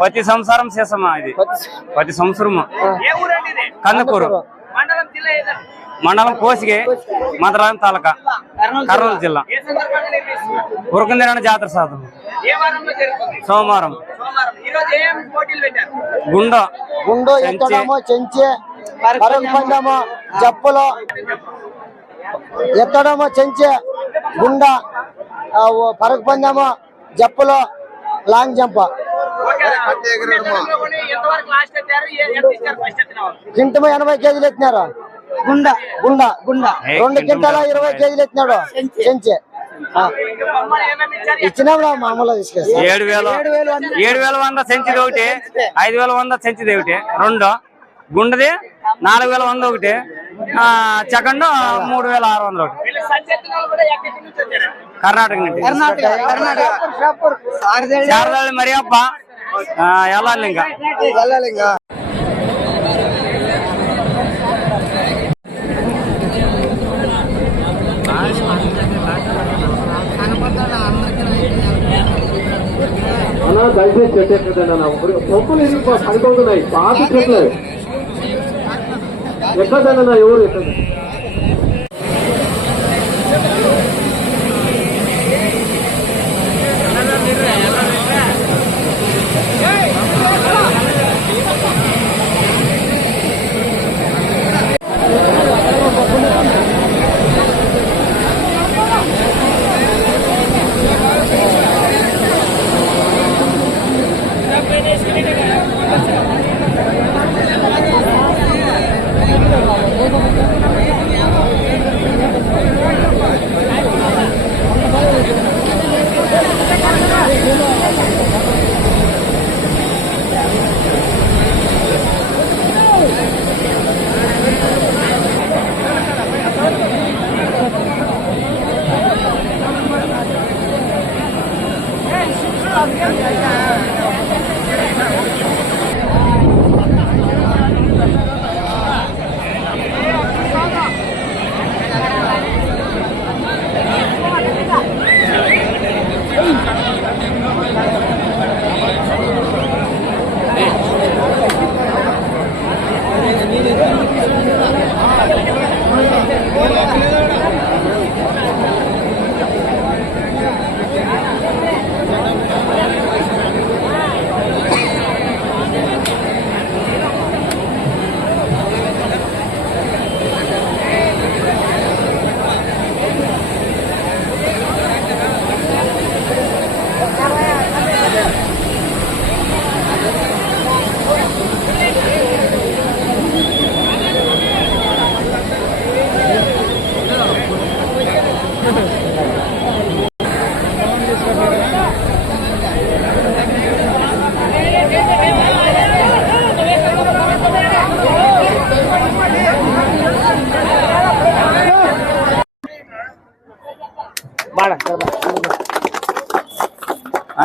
ప్రతి సంవత్సరం చేస్తామా ఇది? ప్రతి సంవత్సరము. కందుకూరు. మండలం కోసిగి మంత్రాలయం తాలూకా కర్నూలు జిల్లా. ఉరకుందిరణ జాతర సాధన. సోమవారం. గుండ. గుండు ఎత్తడము చెంచి. జప్పులు. ఎత్తడము చెంచి. గుండ. పరుగు పందము జప్పులు. Long jump. కింటము ఎనభై కేజీలు ఎత్తినారు? గుండ. గుండ. గుండ. రెండు కింటాల ఇరవై కేజీలు ఎత్తినాడు. చెంచి ఆ. ఇచ్చినాము మామూలుగా తీసుకొస్తా. ఏడు వేల. ఏడు వేల వంద. సెంచిది ఒకటి ఐదు వేల వంద సెంచిది ఒకటి రెండు. గుండది నాలుగు వేల వంద ఒకటి. ఆ, సెకండ్ మూడు వేల ఆరు వందలు ఒకటి. కర్ణాటక నుండి శారదాళి మరి అప్ప వెళ్ళాలి ఇంకా అన్నా దయచేసి చెట్టు ఎక్కదండి అన్న మొక్కలు ఎందుకు పడిపోతున్నాయి పాత చెట్లు ఎక్కదండి అన్న ఎవరు ఎక్కడ อบเยี่ยมเลยค่ะ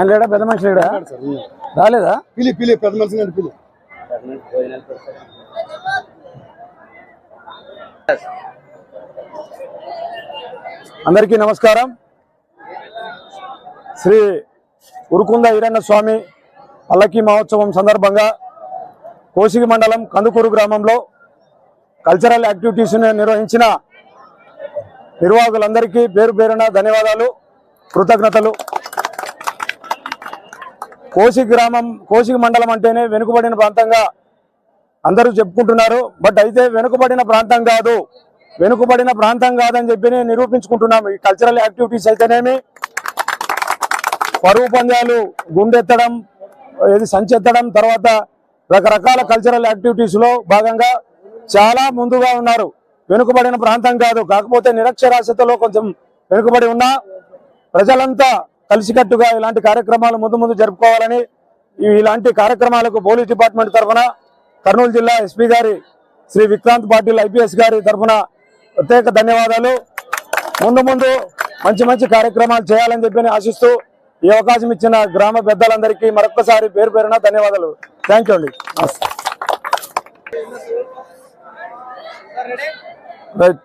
లేడా? పెద్ద మనిషి లేడా? రాలేదా? పిలి పిలి పెద్ద మనిషి పిలి. అందరికీ నమస్కారం. శ్రీ ఉరుకుంద ఈరన్న స్వామి పల్లకి మహోత్సవం సందర్భంగా కోసిగి మండలం కందుకూరు గ్రామంలో కల్చరల్ యాక్టివిటీస్ నిర్వహించిన నిర్వాహకులందరికీ పేరు పేరున ధన్యవాదాలు కృతజ్ఞతలు. కోసి గ్రామం కోసి మండలం అంటేనే వెనుకబడిన ప్రాంతంగా అందరూ చెప్పుకుంటున్నారు. బట్ అయితే వెనుకబడిన ప్రాంతం కాదు. వెనుకబడిన ప్రాంతం కాదని చెప్పి నిరూపించుకుంటున్నాం. ఈ కల్చరల్ యాక్టివిటీస్ అయితేనేమి? పరువు పందాలు గుండెత్తడం ఇది సంచెత్తడం తర్వాత రకరకాల కల్చరల్ యాక్టివిటీస్లో భాగంగా చాలా ముందుగా ఉన్నారు. వెనుకబడిన ప్రాంతం కాదు. కాకపోతే నిరక్షరాస్యతలో కొంచెం వెనుకబడి ఉన్నా. ప్రజలంతా కలిసికట్టుగా ఇలాంటి కార్యక్రమాలు ముందు ముందు జరుపుకోవాలని ఇలాంటి కార్యక్రమాలకు పోలీస్ డిపార్ట్మెంట్ తరఫున కర్నూలు జిల్లా ఎస్పీ గారి శ్రీ విక్రాంత్ పాటిల్ ఐపీఎస్ గారి తరఫున ప్రత్యేక ధన్యవాదాలు. ముందు ముందు మంచి మంచి కార్యక్రమాలు చేయాలని చెప్పి ఆశిస్తూ ఈ అవకాశం ఇచ్చిన గ్రామ పెద్దలందరికీ మరొకసారి పేరు పేరున ధన్యవాదాలు. థ్యాంక్ యూ అండి. రైట్.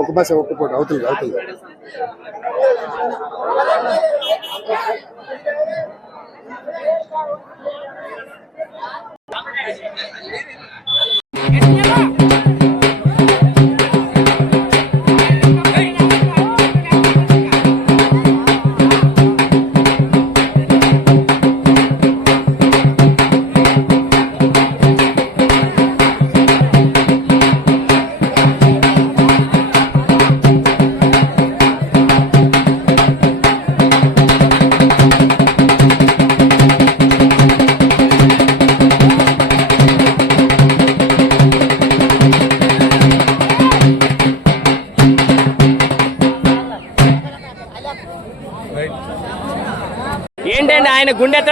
ఒక బస్ ఒక్క పూట అవుతుంది అవుతుంది ఏంటండి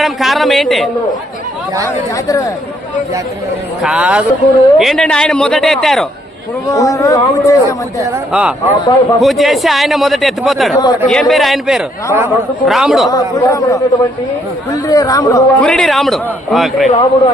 గుండెత్తడం కారణం ఏంటి? కాదు. ఏంటండి ఆయన మొదట ఎత్తారు? పూజ చేసి ఆయన మొదట ఎత్తిపోతాడు. ఏం పేరు? ఆయన పేరు? రాముడు. రాముడు. కురిడి రాముడు. రాముడు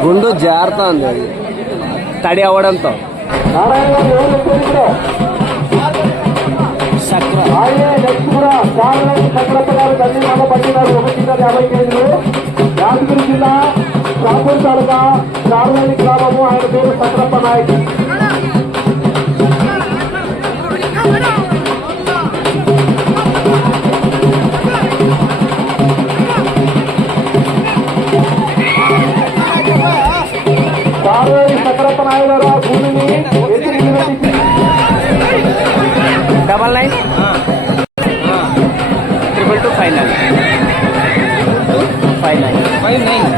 గుండు జారుతోంది అది. తడి అవ్వడంతో. యాదగిరి జిల్లా షాపూర్ తాలూకా శారదేవి గ్రామము ఆయన పేరు చక్రప్ప నాయక్ ఆ భూమిని double nine triple two five nine five nine five nine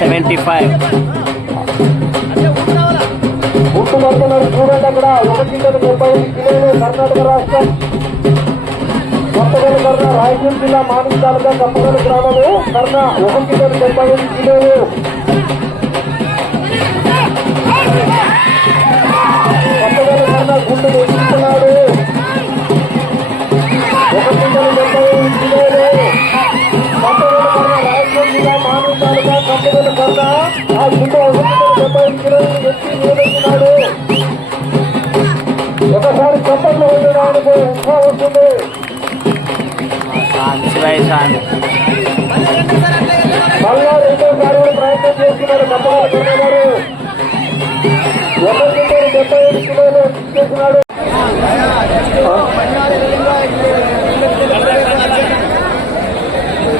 seventy five. చూడండి అక్కడ ఒక ముప్పై కిలోలు కర్ణాటక రాష్ట్రం కొత్తగల కర్ణ రాయచూరు జిల్లా మానవ తాలూకా కప్పగల గ్రామము కర్ణ ఒక కింద ఐదు కిలోలు కర్ణ కాదు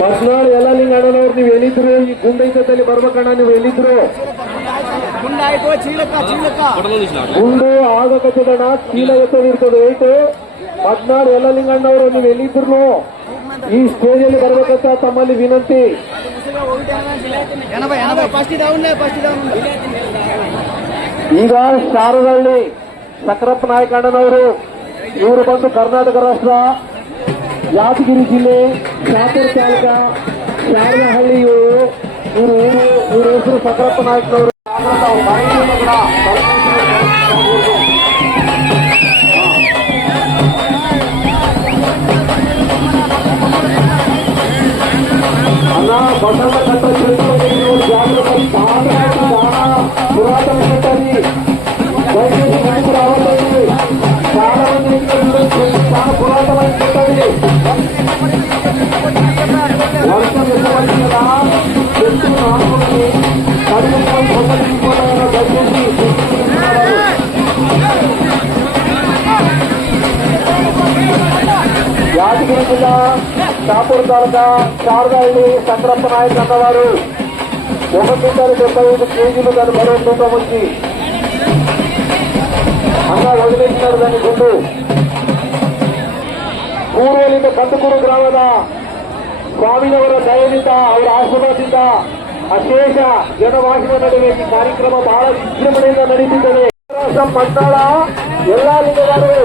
ಮತ್ನಾಡು ಎಲ್ಲ ನಿಂಗೆ ಅಣ್ಣನವ್ರು ನೀವು ಎಲ್ಲಿದ್ರು ಈ ಗುಂಡೈಕದಲ್ಲಿ ಬರ್ಬೇಕಣ್ಣ ನೀವು ಎಲ್ಲಿದ್ರು ಗುಂಡು ಆಗಕತ್ತದಣ್ಣ ಚೀಲ ಎತ್ತದಿರ್ತದೆ ಏಟು ಮತ್ನಾಡು ಎಲ್ಲ ನಿಂಗಣ್ಣವರು ನೀವು ಎಲ್ಲಿದ್ರು ಈ ಸ್ಟೇಜ್ ಅಲ್ಲಿ ಬರ್ಬೇಕಂತ ತಮ್ಮಲ್ಲಿ ವಿನಂತಿ ಈಗ ಶಾರದಹಳ್ಳಿ ಸಕ್ರಪ್ಪ ನಾಯಕ ಅಣ್ಣನವರು ಇವರು ಬಂದು ಕರ್ನಾಟಕ ರಾಷ್ಟ್ರ ಯಾದಗಿರಿ ಜಿಲ್ಲೆ ಶಾಪುರ ತಾಲೂಕ ಶಾರದಹಳ್ಳಿ ಇವರು ಇವರು ಊರು ಇವ್ರ ಹೆಸರು ಸಕ್ರಪ್ಪ ನಾಯಕನವರು బొట్టల కట్ట చెట్టు జాగ్రత్త పురాతన కట్టది దయచేసి ముందుకు రావద్దండి చాలా మంది చాలా పురాతనమైన కట్టది వర్షం ఎక్కవచ్చిందా చెట్టు నాకుని కడుగుతాం కొత్త తీసుకోవాలన్న దయచేసి యాదగిరి జిల్లా షాపూర్ తాలూకా శారదాయిని సంద్రప్ప నాయక్ అన్నవారు ఒకటి వందల డెబ్బై ఐదు కేజీలు దాని బరువు తూకం వచ్చి అన్నా వదిలేసినారు దాని గుండు ಊರಿನ ಕಂದಕೂರು ಗ್ರಾಮದ ಸ್ವಾಮಿಯವರ ದಯದಿಂದ ಅವರ ಆಶೀರ್ವಾದದಿಂದ ಅಶೇಷ ಜನವಾಹಿನ ನಡುವೆ ಈ ಕಾರ್ಯಕ್ರಮ ಬಹಳ ವಿಜೃಂಭಣೆಯಿಂದ ನಡೆಯುತ್ತಿದ್ದೇನೆ ಮಂಡಳ ಎಲ್ಲಾ ಲಿಂಗಗಾರರು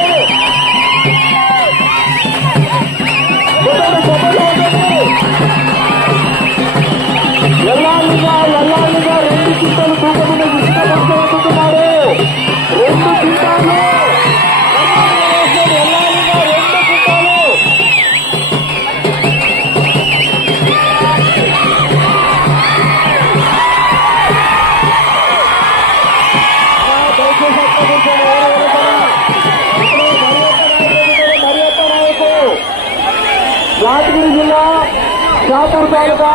షాపూర్ తాలూకా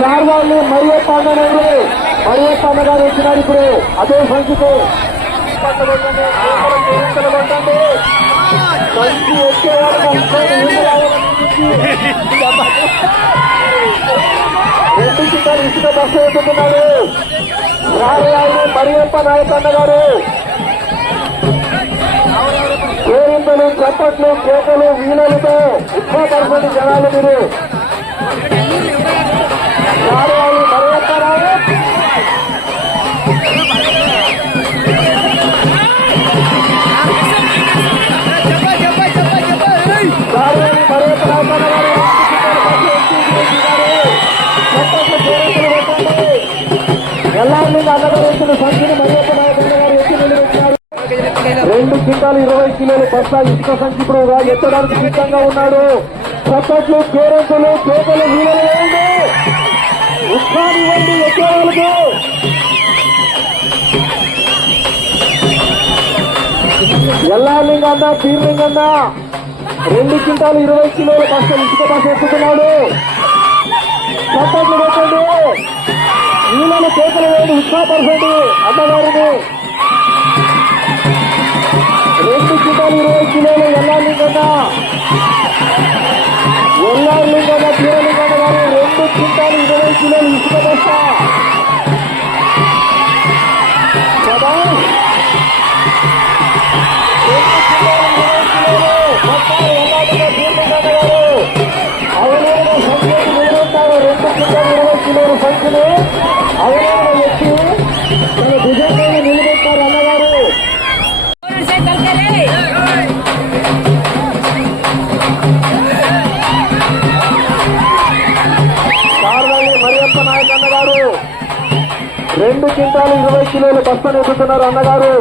శారదాల్ని మరియప్ప పండగారు మరియప్ప పండగారు వచ్చినారు ఇప్పుడు. అదే సంఖ్యతో పట్ల రెండు చిత్రాలు ఇసుక బస్సు ఎక్కుతున్నాడు రాలయాన్ని మరియప్ప నాయకన్న గారు. కేరింతలు చప్పట్లు కేకలు వీణలతో ఉత్సాహపరచండి జనాలు మీరు. రాలయాన్ని మరియప్ప రావు రాలయాన్ని మరియప్ప నాయకన్న రెండు క్వింటాలు ఇరవై కిలోలు బస్తా ఇసుక సంచి ఇప్పుడు ఎత్తడానికి సిద్ధంగా ఉన్నాడు. చప్పట్లు కేరింతలు కేకలు వీలలు వేయండి ఉత్సాహం ఇవ్వండి ఎక్కే వాళ్ళకు ఎల్లాలింగన్న రెండు క్వింటాలు ఇరవై కిలోలు బస్తా ఇసుక బస్సు ఎక్కుతున్నాడు. చప్పట్లు కొట్టండి. వీళ్ళని కేకలు వేయండి ఉత్సాహపరచండి అన్నగారిని రెండు కిలోలు ఇరవై కిలోలు ఎల్లాలింగన్న ఎల్లాలింగన్న తీరలింగన్న గారు రెండు క్వింటాలు ఇరవై కిలోలు ఇసుక బస్తా రెండు క్వింటాలు ఇరవై కిలోలు బస్తాను ఎక్కుతున్నారు అన్నగారు.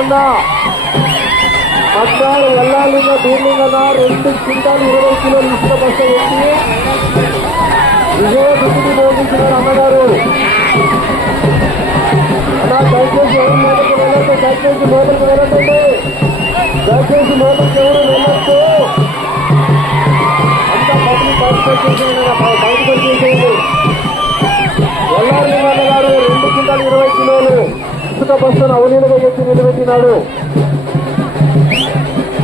ఎల్లారి అన్నగారు ఎల్లాలింగన్న మద్దారు రెండు క్వింటాలు ఇరవై కిలోలు ఇసుక బస్త ఎత్తి విజయ దుఃఖి బోధించినారు అన్నగారు. అన్నా దయచేసి ఎవరు లోపలికి వెళ్ళొద్దు దయచేసి లోపలికి వెళ్ళకండి. దయచేసి లోపలికి ఎవరు వెళ్ళొద్దు. అంత పబ్లిక్ పార్టిసిపేట్ చేసేయండి బయటకు వచ్చేసేయండి. ఎల్లారి గారు రెండు క్వింటాలు ఇరవై కిలోలు. ఇసుక బస్సును అవలీలుగా ఎత్తి నిలబెట్టినాడు.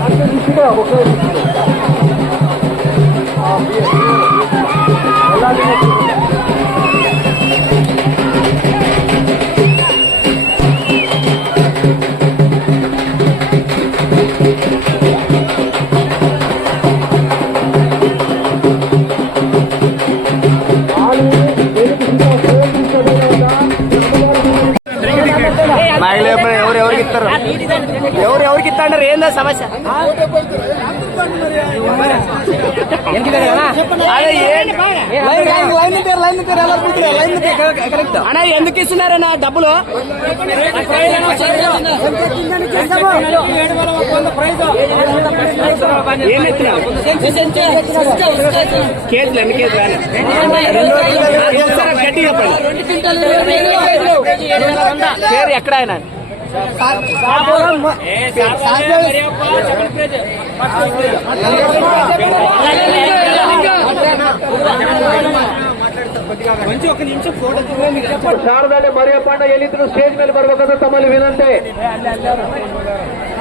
అంటే ఇసుక ఒకే సమస్య? అన్నా ఎందుకు ఇస్తున్నారన్నా డబ్బులు కేసులు ఎన్ని కేసులు ఒకసారి గట్టి చెప్పండి పేరు ఎక్కడ ఆయన ಶಾರದಾಡೆ ಮರಿಯಪ್ಪಣ್ಣ ಎಲ್ಲಿದ್ರು ಸ್ಟೇಜ್ ಮೇಲೆ ಬರ್ಬೇಕಂತ ತಮ್ಮಲ್ಲಿ ವಿನಂತಿ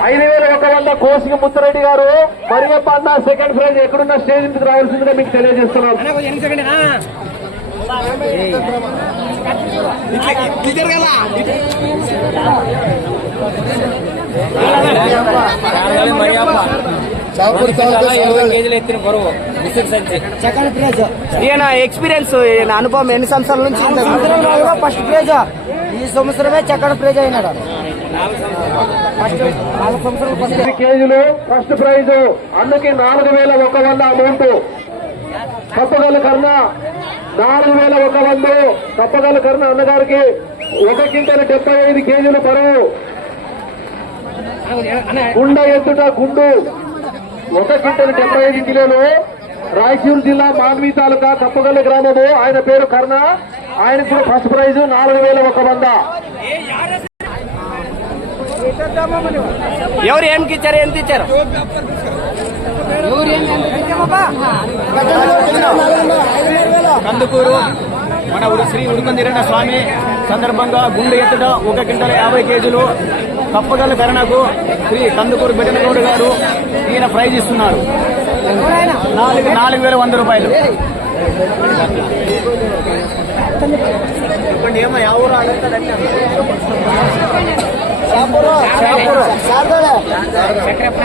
ఐదు వేల ఒక వంద కోసికి ముత్తరెడ్డి గారు మరియప్ప అన్న సెకండ్ ప్రైజ్ ఎక్కడున్న స్టేజ్ మీదకి రావాల్సిందిగా మీకు తెలియజేస్తున్నాం ఈయన ఎక్స్పీరియన్స్ ఈయన అనుభవం ఎన్ని సంవత్సరాల నుంచి? First prize. ఈ సంవత్సరమే చక్కడ ప్రైజ్ అయినాడు కేజీలు ఫస్ట్ ప్రైజ్ అన్నకి నాలుగు వేల ఒక వంద అమౌంట్. పట్టుదల కన్నా నాలుగు వేల ఒక వంద. తప్పగల కరుణ అన్నగారికి ఒక క్వింటల్ డెబ్బై ఐదు కేజీల బరువు గుండ ఎత్తుట గుండు. ఒక క్వింటల్ డెబ్బై ఐదు కిలోలు. రాయచూరు జిల్లా మాన్వి తాలూకా కప్పగల్ల గ్రామము. ఆయన పేరు కర్ణ. ఆయనకు కూడా ఫస్ట్ ప్రైజ్ నాలుగు వేల ఒక వంద. ఎవరు ఏమికి ఇచ్చారు ఎంత ఇచ్చారు కందుకూరు మన శ్రీ ఉడుకుందిరన్న స్వామి సందర్భంగా గుండె ఎత్తుట ఒక క్వింటల్ యాభై కేజీలు కప్పగల్ల కరణకు శ్రీ కందుకూరు బిడ్డనగౌడ్ గారు ఈయన ప్రైజ్ ఇస్తున్నారు. నాలుగు నాలుగు వేల వంద రూపాయలు. ఏమో ఎవరు సెకండ్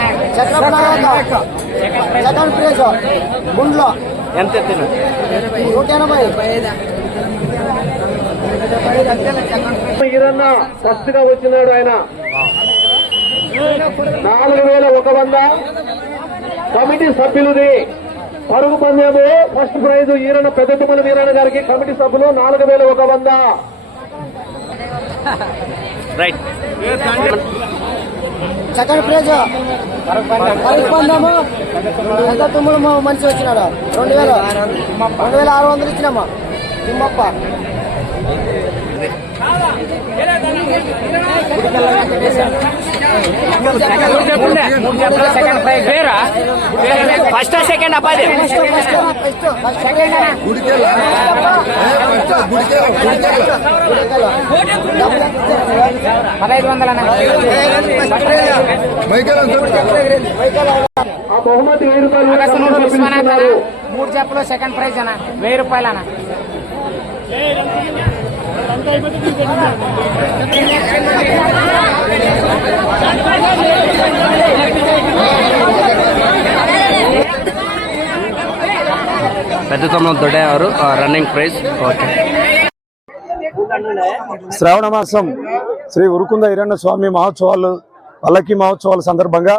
ప్లేస్ గుండ్లో. ఎంత ఎత్తిన? ఈరన్న ఫస్ట్గా వచ్చినాడు ఆయన. నాలుగు వేల ఒక వంద. కమిటీ సభ్యులది. పరుగు పందెము ఫస్ట్ ప్రైజ్ ఈరన్న పెద్ద తుమ్మల వీరన్న గారికి కమిటీ సభ్యులు నాలుగు వేల ఒక వంద. రైట్ సెకండ్ ప్లేస్ పందాము పెద్ద తుమ్ములు మనిషి వచ్చినాడు. రెండు వేలు రెండు వేల ఆరు వందలు ఇచ్చినామా? తిమ్మప్ప. పేరా? ఫస్ట్ సెకండ్ అబ్బాయి పదహైదు వందల మూడు చెప్పలు సెకండ్ ప్రైజ్ అన్న. వెయ్యి రూపాయలు అన్న. పెద్ద తమ్ముడు దొడ్డేవారు రన్నింగ్ ప్రైజ్ ఓకే శ్రావణ మాసం శ్రీ ఉరుకుంద ఈరన్న స్వామి మహోత్సవాలు పల్లకి మహోత్సవాల సందర్భంగా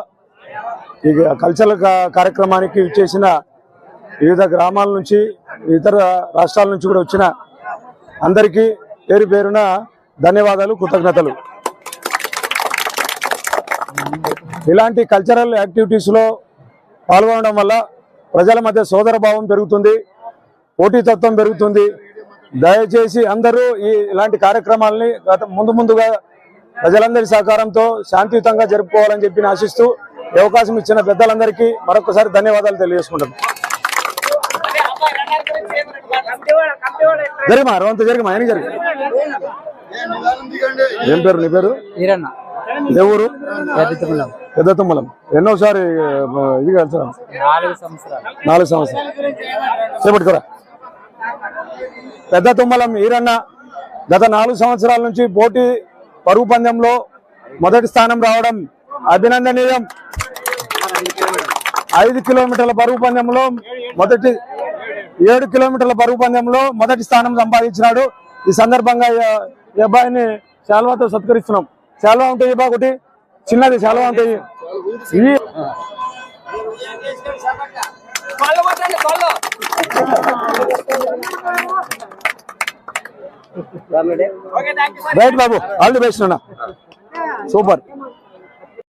ఈ కల్చరల్ కార్యక్రమానికి చేసిన వివిధ గ్రామాల నుంచి ఇతర రాష్ట్రాల నుంచి కూడా వచ్చిన అందరికీ పేరు పేరున ధన్యవాదాలు కృతజ్ఞతలు. ఇలాంటి కల్చరల్ యాక్టివిటీస్లో పాల్గొనడం వల్ల ప్రజల మధ్య సోదర భావం పెరుగుతుంది పోటీతత్వం పెరుగుతుంది. దయచేసి అందరూ ఈ ఇలాంటి కార్యక్రమాలని గత ముందు ముందుగా ప్రజలందరి సహకారంతో శాంతియుతంగా జరుపుకోవాలని చెప్పి ఆశిస్తూ అవకాశం ఇచ్చిన పెద్దలందరికీ మరొకసారి ధన్యవాదాలు తెలియజేసుకుంటాను జరిగమా? రవంత జరిగమా? ఆయన జరిగి ఏం పేరు నీ పేరు? ఈరన్న ఏ ఊరు? పెద్ద తుమ్మలం ఎన్నోసారి ఇది కలిసాం. నాలుగు సంవత్సరాలు. నాలుగు సంవత్సరాలు. చేపట్టుకోరా. పెద్ద తుమ్మలం ఈరన్న గత నాలుగు సంవత్సరాల నుంచి పోటీ పరుగు పందెంలో మొదటి స్థానం రావడం అభినందనీయం. ఐదు కిలోమీటర్ల పరుగు పందెంలో మొదటి ఏడు కిలోమీటర్ల పరుగు పందెంలో మొదటి స్థానం సంపాదించినాడు. ఈ సందర్భంగా ఈ- అబ్బాయిని శాల్వాతో సత్కరిస్తున్నాం. శాల్వా ఉంటాయి ఈ ఒకటి చిన్నది శాల్వా ఉంటాయి ఈ. రైట్ బాబు ఆల్ ది బెస్ట్ అన్న సూపర్.